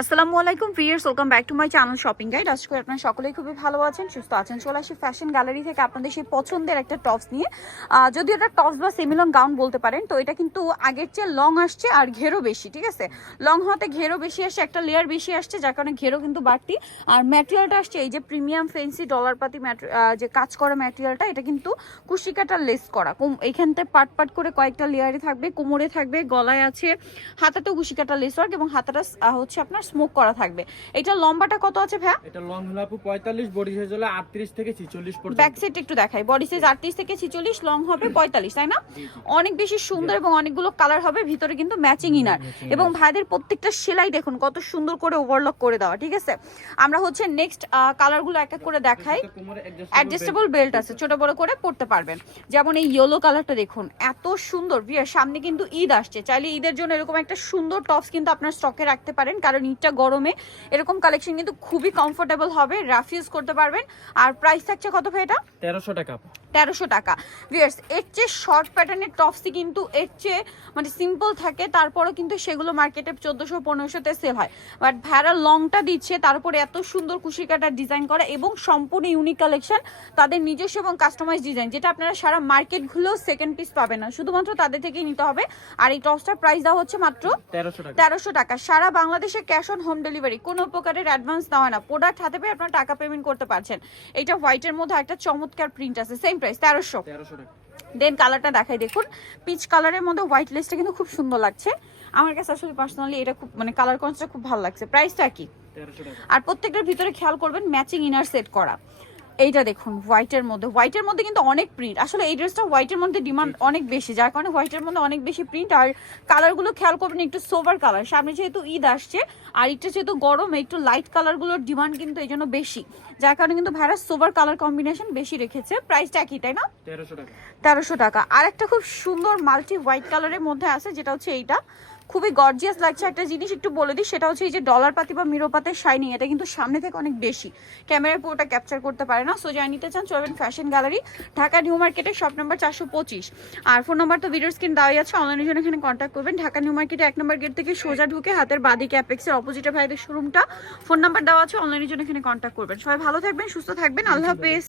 আসসালামু আলাইকুম viewers welcome back to my channel shopping guide. আজকে আপনারা সকলেই খুবই ভালো আছেন, সুস্থ আছেন। চলে আসি ফ্যাশন গ্যালারি থেকে আপনাদের সেই পছন্দের একটা টপস নিয়ে। যদি এটা টপস বা সেমিলং গাউন বলতে পারেন, তো এটা কিন্তু আগের চেয়ে লং আসছে আর ঘেরও বেশি, ঠিক আছে? লং হওয়াতে ঘেরও বেশি আসছে একটা লেয়ার বেশি আসছে, যার কারণে ঘেরও কিন্তু বাড়তি। আর ম্যাটেরিয়ালটা আসছে, এই যে প্রিমিয়াম ফেন্সি ডলার পাতি যে কাজ করা ম্যাটেরিয়ালটা এটা কিন্তু কুশিকাটা লেস করা। এইখানতে পাট পাট করে কয়েকটা লেয়ারে থাকবে, কোমরে থাকবে, গলায় আছে। হাতাতেও কুশিকাটা লেস ওয়ার্ক এবং হাতাটা হচ্ছে আপনার স্মোক করা থাকবে। এটা লম্বাটা কত আছে ভাইয়া? এটা লং হলো আপু পঁয়তাল্লিশ বডি সাইজ হলো আটত্রিশ থেকে ছিচল্লিশ পর্যন্ত। ব্যাক সাইড একটু দেখাই। বডি সাইজ আটত্রিশ থেকে ছিচল্লিশ লং হবে পঁয়তাল্লিশ তাই না। অনেক বেশি সুন্দর এবং অনেকগুলো কালার হবে ভিতরে কিন্তু ম্যাচিং ইনার এবং ভাইদের প্রত্যেকটা সেলাই দেখুন কত সুন্দর করে ওভারলক করে দেওয়া ঠিক আছে? আমরা হচ্ছে নেক্সট কালারগুলো এক এক করে দেখাই। অ্যাডজাস্টেবল বেল্ট আছে। ছোট বড় করে পড়তে পারবেন। যেমন এই ইয়েলো কালারটা দেখুন এত সুন্দর। বিয়ার সামনে কিন্তু ঈদ আসছে চাইলে ঈদের জন্য এরকম একটা সুন্দর টপস কিন্তু আপনার স্টকে রাখতে পারেন কারণ ঈদটা গরমে, এরকম কালেকশন কিন্তু খুবই কমফোর্টেবল হবে রাফ ইউজ করতে পারবেন আর প্রাইস থাকছে কত ভাই এটা তেরোশো টাকা। তেরোশো টাকা। ভিয়ার্স এর চেয়ে শর্ট প্যাটার্নের টপসই কিন্তু এর চেয়ে মানে সিম্পল থাকে তারপরেও কিন্তু সেগুলো মার্কেটে চোদ্দোশো পনেরোশোতে সেল হয়। বাট ভ্যারা লংটা দিচ্ছে তারপরে এত সুন্দর কুশিকাটার ডিজাইন করা এবং সম্পূর্ণ ইউনিক কালেকশন তাদের নিজস্ব এবং কাস্টমাইজ ডিজাইন যেটা আপনারা সারা মার্কেটগুলো সেকেন্ড পিস পাবেন না। শুধুমাত্র তাদের থেকেই নিতে হবে। আর এই টপসটার প্রাইস দেওয়া হচ্ছে মাত্র তেরোশো টাকা। সারা বাংলাদেশে ক্যাশ অন হোম ডেলিভারি কোনো প্রকারের অ্যাডভান্স দেওয়া না। প্রোডাক্ট হাতে পেয়ে আপনারা টাকা পেমেন্ট করতে পারছেন। এটা হোয়াইটের মধ্যে একটা চমৎকার প্রিন্ট আছে। সেম প্রাইস তেরোশো। দেন কালারটা দেখাই দেখুন। পিচ কালারের মধ্যে হোয়াইট লেসটা কিন্তু খুব সুন্দর লাগছে। আমার কাছে আসলে পার্সোনালি এটা খুব মানে কালার কনসটা খুব ভালো লাগছে। প্রাইসটা কি আর প্রত্যেকটার ভিতরে খেয়াল করবেন ম্যাচিং ইনার সেট করা। এইটা দেখুন হোয়াইটের মধ্যে। হোয়াইটের মধ্যে কিন্তু অনেক প্রিন্ট আসলে এই ড্রেসটা হোয়াইটের মধ্যে ডিমান্ড অনেক বেশি। যার কারণে হোয়াইটের মধ্যে অনেক বেশি প্রিন্ট আর কালারগুলো খেয়াল করবেন একটু সোভার কালার সামনে যেহেতু ঈদ আসছে আর একটু যেহেতু গরম একটু লাইট কালারগুলোর ডিমান্ড কিন্তু এই জন্য বেশি। যার কারণে কিন্তু ভাইরা সোভার কালার কম্বিনেশন বেশি রেখেছে। প্রাইসটা একই তাই না? তেরোশো টাকা। তেরোশো টাকা। আর একটা খুব সুন্দর মাল্টি হোয়াইট কালারের মধ্যে আছে যেটা হচ্ছে এইটা। খুবই গর্জিয়াস লাগছে। একটা জিনিস একটু বলে দিই, সেটা হচ্ছে এই যে ডলার পাতি বা মিরো মিরোপাতের শাইনিং এটা কিন্তু সামনে থেকে অনেক বেশি। ক্যামেরায় পুরোটা ক্যাপচার করতে পারে না। সো যাই নিতে চান চলবেন ফ্যাশন গ্যালারি ঢাকা নিউ মার্কেটের শপ নাম্বার চারশো পঁচিশ। আর ফোন নাম্বার তো ভিডিও স্ক্রিন দেওয়াই আছে অনলাইনের জন্য এখানে কন্ট্যাক্ট করবেন। ঢাকা নিউ মার্কেটে এক নম্বর গেট থেকে সোজা ঢুকে হাতের বাদিকে অ্যাপেক্সের অপোজিটে ভাইদের শোরুমটা ফোন নাম্বার দেওয়া আছে অনলাইনের জন্য এখানে কন্ট্যাক্ট করবেন। সবাই ভালো থাকবেন, সুস্থ থাকবেন। আল্লাহ হাফেজ।